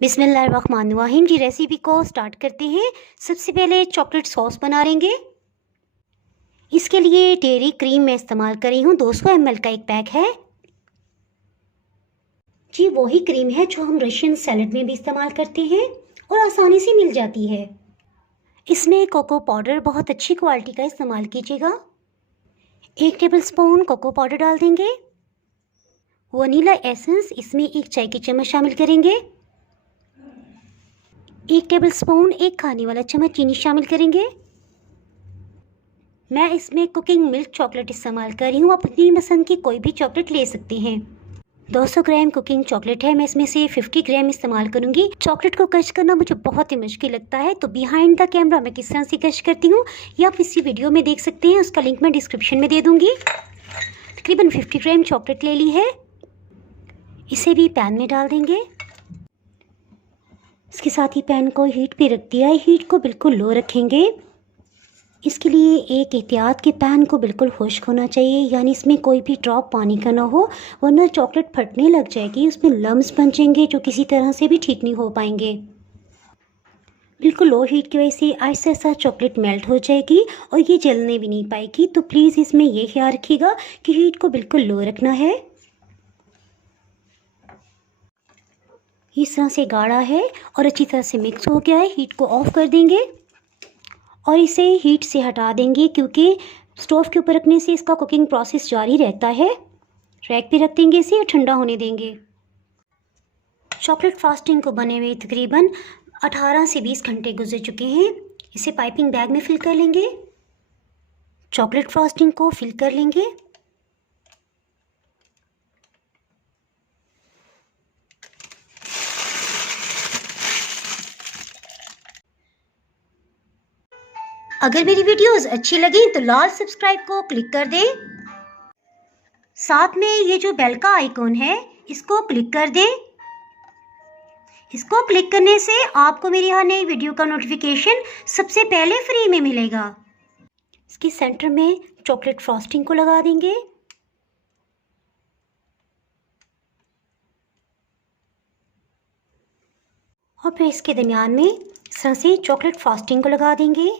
बिस्मिल्लाहिर्रहमानिर्रहीम की रेसिपी को स्टार्ट करते हैं। सबसे पहले चॉकलेट सॉस बना लेंगे। इसके लिए डेयरी क्रीम मैं इस्तेमाल कर रही हूँ। 200 ml का एक पैक है जी। वही क्रीम है जो हम रशियन सैलेड में भी इस्तेमाल करते हैं और आसानी से मिल जाती है। इसमें कोको पाउडर बहुत अच्छी क्वालिटी का इस्तेमाल कीजिएगा। 1 टेबलस्पून कोको पाउडर डाल देंगे। वनीला एसेंस इसमें 1 चाय की चम्मच शामिल करेंगे। 1 टेबलस्पून 1 खाने वाला चम्मच चीनी शामिल करेंगे। मैं इसमें कुकिंग मिल्क चॉकलेट इस्तेमाल कर रही हूँ। आप अपनी पसंद की कोई भी चॉकलेट ले सकते हैं। 200 ग्राम कुकिंग चॉकलेट है। मैं इसमें से 50 ग्राम इस्तेमाल करूँगी। चॉकलेट को क्रश करना मुझे बहुत ही मुश्किल लगता है, तो बिहाइंड द कैमरा मैं किस तरह से क्रश करती हूँ ये आप इसी वीडियो में देख सकते हैं। उसका लिंक मैं डिस्क्रिप्शन में दे दूँगी। तकरीबन 50 ग्राम चॉकलेट ले ली है। इसे भी पैन में डाल देंगे। इसके साथ ही पैन को हीट पे रख दिया है। हीट को बिल्कुल लो रखेंगे। इसके लिए एक एहतियात कि पैन को बिल्कुल खुश्क होना चाहिए, यानी इसमें कोई भी ड्रॉप पानी का ना हो, वरना चॉकलेट फटने लग जाएगी। उसमें लम्स बन जाएंगे जो किसी तरह से भी ठीक नहीं हो पाएंगे। बिल्कुल लो हीट की वजह से आहिस्ता आहिस्ता चॉकलेट मेल्ट हो जाएगी और ये जलने भी नहीं पाएगी। तो प्लीज़ इसमें ये ख्याल रखिएगा कि हीट को बिल्कुल लो रखना है। इस तरह से गाढ़ा है और अच्छी तरह से मिक्स हो गया है। हीट को ऑफ कर देंगे और इसे हीट से हटा देंगे, क्योंकि स्टोव के ऊपर रखने से इसका कुकिंग प्रोसेस जारी रहता है। रैक पे रख देंगे इसे और ठंडा होने देंगे। चॉकलेट फ्रॉस्टिंग को बने हुए तकरीबन 18 से 20 घंटे गुजर चुके हैं। इसे पाइपिंग बैग में फिल कर लेंगे। चॉकलेट फ्रॉस्टिंग को फिल कर लेंगे। अगर मेरी वीडियोस अच्छी लगी तो लाल सब्सक्राइब को क्लिक कर दें। साथ में ये जो बेल का आइकॉन है इसको क्लिक कर दें। इसको क्लिक करने से आपको मेरी हर नई वीडियो का नोटिफिकेशन सबसे पहले फ्री में मिलेगा। इसके सेंटर में चॉकलेट फ्रॉस्टिंग को लगा देंगे और फिर इसके दरमियान में इस तरह से चॉकलेट फ्रॉस्टिंग को लगा देंगे।